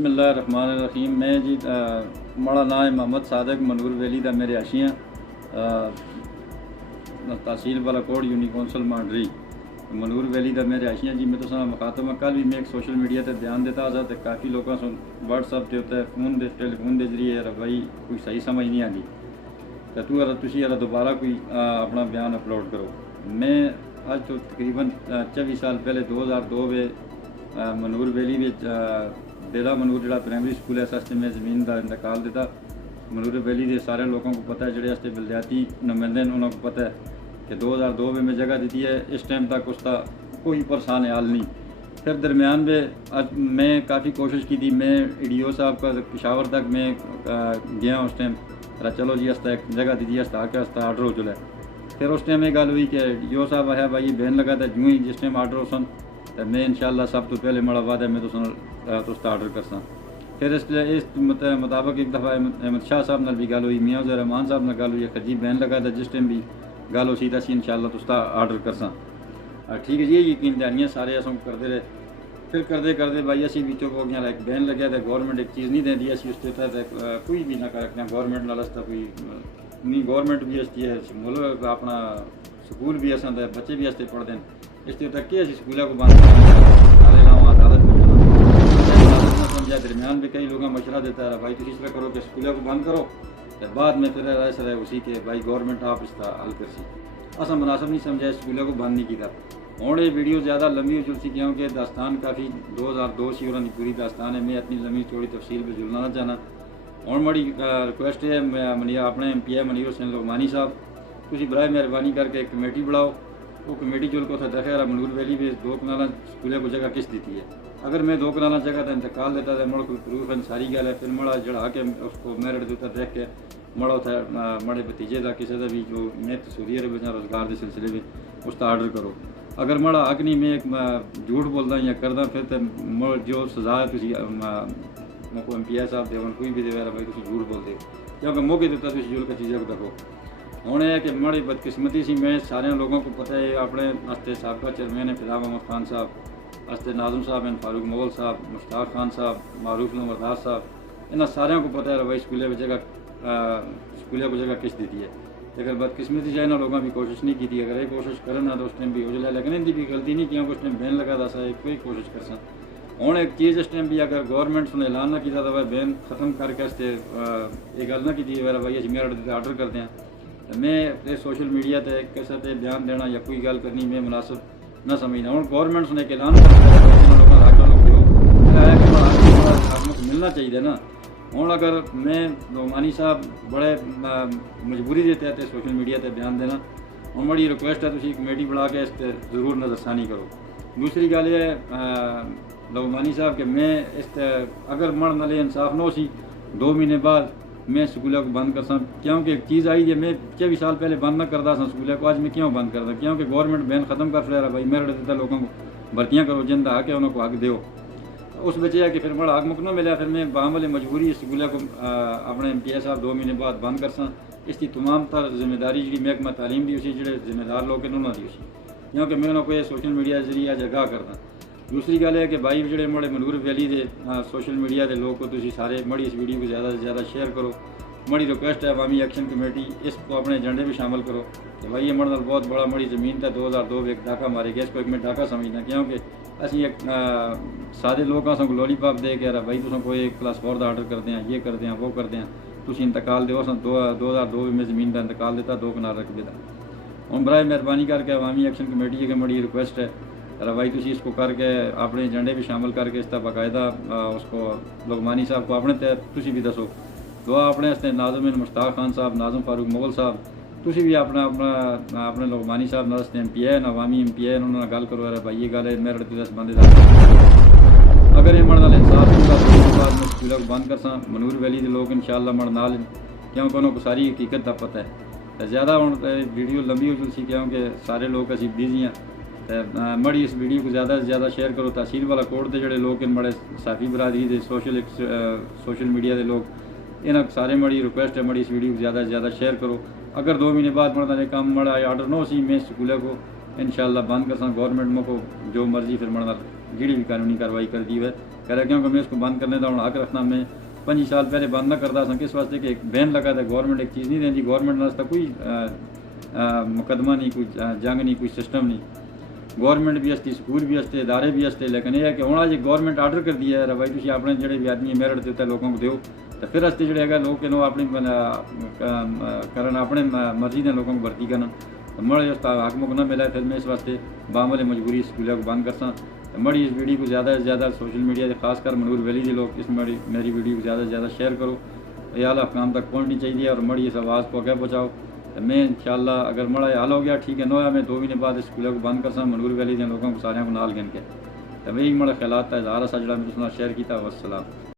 بسم اللہ الرحمن الرحیم۔ میں جی ماڑا نام ہے محمد صادق منور ویلی دا میرے آشیاں تحصیل والا کوٹ یونی کونسل مانڈری منور ویلی دا میرے آشیاں جی۔ میں تو مخاطب ہوں، کل بھی میں ایک سوشل میڈیا تے بیان دیتا تھا تو کافی لوگوں سے واٹس ایپ تے ہوتا ہے فون دے ٹیلی فون دے ذریعے بھائی کوئی صحیح سمجھ نہیں آتی تو تسی دوبارہ کوئی اپنا بیان اپلوڈ کرو۔ میں آج تو تقریباً 24 سال پہلے 2002 میں منور ویلی میں ڈیرا منور جڑا پرائمری سکول ہے اس میں زمین کا انتقال دیتا۔ منور ویلی کے سارے لوگوں کو پتہ ہے، جڑے اس بلدیاتی نمائندے ہیں انہوں کو پتہ ہے کہ 2002 میں جگہ دیتی ہے، اس ٹائم تک اس کا کوئی پرسان حال نہیں۔ پھر درمیان میں کافی کوشش کی تھی، میں ایڈیو صاحب کا پشاور تک میں گیا اس ٹائم، چلو جی ہستا ایک جگہ دیتی ہے ہستا کے ہستا آرڈر ہو چلا ہے۔ پھر اس ٹائم یہ گل ہوئی کہ ایڈیو صاحب آیا بھائی بہن لگا تھا جو ہی جس ٹائم آرڈر ہو سن تو میں انشاءاللہ سب تو پہلے مڑا وعدہ میں تو آرڈر کرساں۔ پھر اس مطابق ایک دفعہ احمد شاہ صاحب نال بھی گل ہوئی، میاں عزیر رحمان صاحب نال گل ہوئی، خجی بہن لگا تھا جس ٹائم بھی گل ہو سی تو اسی انشاءاللہ تو آرڈر کرساں۔ ٹھیک ہے جی، یہ یقین دہانیاں سارے اسوں کرتے رہے۔ پھر کرتے بھائی اسی بھی چپ ہو گیا، ایک بہن لگیا تو گورنمنٹ ایک چیز نہیں دیندی، اسی اس کے تحت کوئی بھی نہ کر رکھنا گورنمنٹ نال استا کوئی نہیں، گورنمنٹ بھی استی ہے ملک اپنا سکول بھی اساں دے بچے بھی استے پڑھتے ہیں، اس کے تک کہ اسی سکولوں کو بند نالے لاؤں عدالت میں سمجھا۔ درمیان میں کئی لوگوں مشورہ دیتا ہے بھائی تو اس طرح کرو کہ سکولوں کو بند کرو، بعد میں پھر ایسا رہے اسی کے بھائی گورنمنٹ آپ اس کا حل کر سی۔ اصل مناسب نہیں سمجھا سکولوں کو بند نہیں کیا۔ ہوں یہ ویڈیو زیادہ لمبی ہو چکی کیونکہ داستان کافی 2002 سی اور پوری داستان ہے، میں اپنی لمبی تھوڑی تفصیل پہ جلنا نہ چاہنا۔ ہوں بڑی ریکویسٹ ہے اپنے ایم پی اے منیر حسین لغمانی صاحب، تھی برائے مہربانی کر کے ایک کمیٹی بڑھاؤ، وہ کمیٹی جو کو دیکھا منور ویلی میں 2 کنال سکولوں کو جگہ کس دیتی ہے۔ اگر میں 2 کنال جگہ کا انتقال دیتا تو مڑ کوئی پروف ہے ساری گل ہے، پھر مڑا جڑا کے اس کو میرٹ دیتا دیکھ کے مڑا اتنا مڑے بتیجے کا کسی کا بھی جو نیت سوری ہے روزگار کے سلسلے میں اس کا آرڈر کرو۔ اگر مڑا حق نہیں میں ایک جھوٹ بولتا یا کردا پھر تو جو سزا ہے تھی کو ایم پی اے صاحب دیون کوئی بھی دے بھائی تھی جھوٹ بولتے کیونکہ موقع دیتا تھی جھول کا چیزیں کو دیکھو۔ ہوں یہ کہ بڑی بدقسمتی سی، میں سارے لوگوں کو پتہ ہے اپنے ہستے سابقہ چیئرمین ہیں فضا محمد خان صاحب، ہستے ناظم صاحب ہیں فاروق مغل صاحب، مشتاق خان صاحب، معروف نمبردار صاحب، انہوں سارے کو پتہ ہے بھائی سکولوں کو جگہ کس دیتی ہے۔ اگر بدقسمتی سے انہوں لوگوں بھی کوشش نہیں کی تھی، اگر یہ کوشش کرنا تو اس ٹائم بھی ہو جائے، لیکن ان کی بھی غلطی نہیں کیونکہ اس ٹائم بین لگا تھا سا کوئی کوشش کر سا۔ ہوں ایک چیز اس ٹائم بھی اگر گورنمنٹ نے اعلان نہ کیا تو بین ختم کر کے یہ گل نہ کی بھائی اچھی میرے آرڈر کرتے ہیں، میں سوشل میڈیا تے کسی تے بیان دینا یا کوئی گل کرنی میں مناسب نہ سمجھنا۔ ہوں گورنمنٹ نے ایک اعلان حق ملنا چاہیے نا۔ ہوں اگر میں لغمانی صاحب بڑے مجبوری دیتے ہیں سوشل میڈیا تے بیان دینا، ہوں بڑی ریکویسٹ ہے تھی کمیٹی بڑھا کے اس تے ضرور نظر ثانی کرو۔ دوسری گل یہ ہے لغمانی صاحب کہ میں اس اگر مڑ نالے انصاف نہ ہو سی 2 مہینے بعد میں سکولوں کو بند کرسا، کیونکہ ایک چیز آئی ہے میں 24 سال پہلے بند نہ کرتا سا سکولوں کو، آج میں کیوں بند کرتا کیونکہ گورنمنٹ بین ختم کر رہا بھائی میرٹ دیتا لوگوں کو بھرتیاں کرو جن کا حق ہے انہوں کو حق دیو۔ اس بچے ہے کہ پھر بڑا حق مک نہ ملا، پھر میں بہامل مجبوری سکولوں کو اپنے ایم پی اے صاحب 2 مہینے بعد بند کرسا۔ اس کی تمام تر ذمہ داری جی محکمہ تعلیم دی اسی جڑے ذمہ دار لوگ ہیں انہوں دی اسی، کیونکہ میں انہوں کو یہ سوشل میڈیا کے ذریعے جگہ کرتا۔ دوسری گل ہے کہ بھائی جڑے مڑے منور ویلی دے سوشل میڈیا کے لوگ کو تھی سارے مڑی اس ویڈیو کو زیادہ سے زیادہ شیئر کرو۔ مڑی ریکویسٹ ہے عوامی ایکشن کمیٹی اس کو اپنے ایجنڈے بھی شامل کرو کہ بھائی یہ مرد بہت بڑا مڑی زمین تھا 2002 میں ایک ڈاکہ مارے گیا، اس کو ایک میں ڈاکہ سمجھنا کیونکہ اسی ایک سادے لوگ سو کو لولی پاپ دے کے بھائی تم کو ایک کلاس 4 کا آرڈر کرتے ہیں، یہ کرتے ہیں وہ کرتے ہیں، تھی انتقال دو 2002 میں زمین کا انتقال دیتا 2 کنال رکھ دیتا۔ ہوں برائے مہربانی کر کے عوامی ایکشن کمیٹی کے مڑی ریکویسٹ ہے بھائی تھی اس کو کر کے اپنے ایجنڈے بھی شامل کر کے اس کا باقاعدہ اس کو لغمانی صاحب کو اپنے تھی بھی دسو دعا اپنے اس ناظم مشتاق خان صاحب، ناظم فاروق مغل صاحب، تھی بھی اپنے لغمانی صاحب نہ ایم پی اے عوامی ایم پی اے انہوں نے گل کرو بھائی یہ گل ہے میرے دس بندے اگر یہ مرد انصاف بعد میں سکولوں کو بند کرسا منور ویلی کے لوگ ان شاء اللہ مڑ نال کیونکہ انہوں کو ساری حقیقت کا پتہ ہے۔ زیادہ ہوں ویڈیو لمبی ہو چکی کیونکہ سارے لوگ اسی بزی ہیں، مڑی اس ویڈیو کو زیادہ سے زیادہ شیئر کرو۔ تحصیل والا کوٹ کے جڑے لوگ ہیں بڑے صافی برادری کے سوشل میڈیا کے لوگ انہیں سارے مڑی ریکویسٹ ہے مڑی اس ویڈیو کو زیادہ سے زیادہ شیئر کرو۔ اگر 2 مہینے بعد مرد کام مڑا آرڈر نہ ہو سی میں سکولوں کو انشاءاللہ بند کرسا، گورنمنٹ کو جو مرضی پھر مرد جڑی بھی قانونی کاروائی کر دی ہے کرے، کیونکہ میں اس کو بند کرنے کا ہوں حق رکھنا. میں 5 سال پہلے بند نہ کرتا سا کس واسطے کہ ایک بین لگا تھا، گورنمنٹ ایک چیز نہیں دینی، گورنمنٹ واسطے کوئی مقدمہ نہیں، کوئی جنگ نہیں، کوئی سسٹم نہیں. گورنمنٹ بھی ہستی، سکول بھی ہستے، ادارے بھی ہستے، لیکن یہ ہے کہ ہوں جی گورنمنٹ آرڈر کر دیا ہے بھائی تھی اپنے جڑے بھی آدمی میرٹ دیتا ہے لوگوں کو دیو، تو پھر ہستے جڑے ہے لوگ کہ اپنی کرن اپنے مرضی نے لوگوں کو بھرتی کرنا مڑے اس حق مک نہ ملا. پھر میں اس واسطے بامل مجبوری اسکولوں کو بند کرساں. مڑی اس ویڈیو کو زیادہ سے زیادہ سوشل میڈیا سے خاص کر منور ویلی کے لوگ اس میری ویڈیو کو زیادہ سے زیادہ شیئر کرو، یہ اعلیٰ حکام تک پہنچنی چاہیے اور مڑی اس آواز کو آگے پہنچاؤ. میں انشاءاللہ اگر مڑا حال ہو گیا ٹھیک ہے، نہ ہوا میں 2 مہینے بعد اسکولوں کو بند کرساں منور ویلی کے لوگوں کو سارے کو نال گن کے. تو وہی مڑا خیالات کا اظہار ہے جڑا میں شیئر کیتا. والسلام.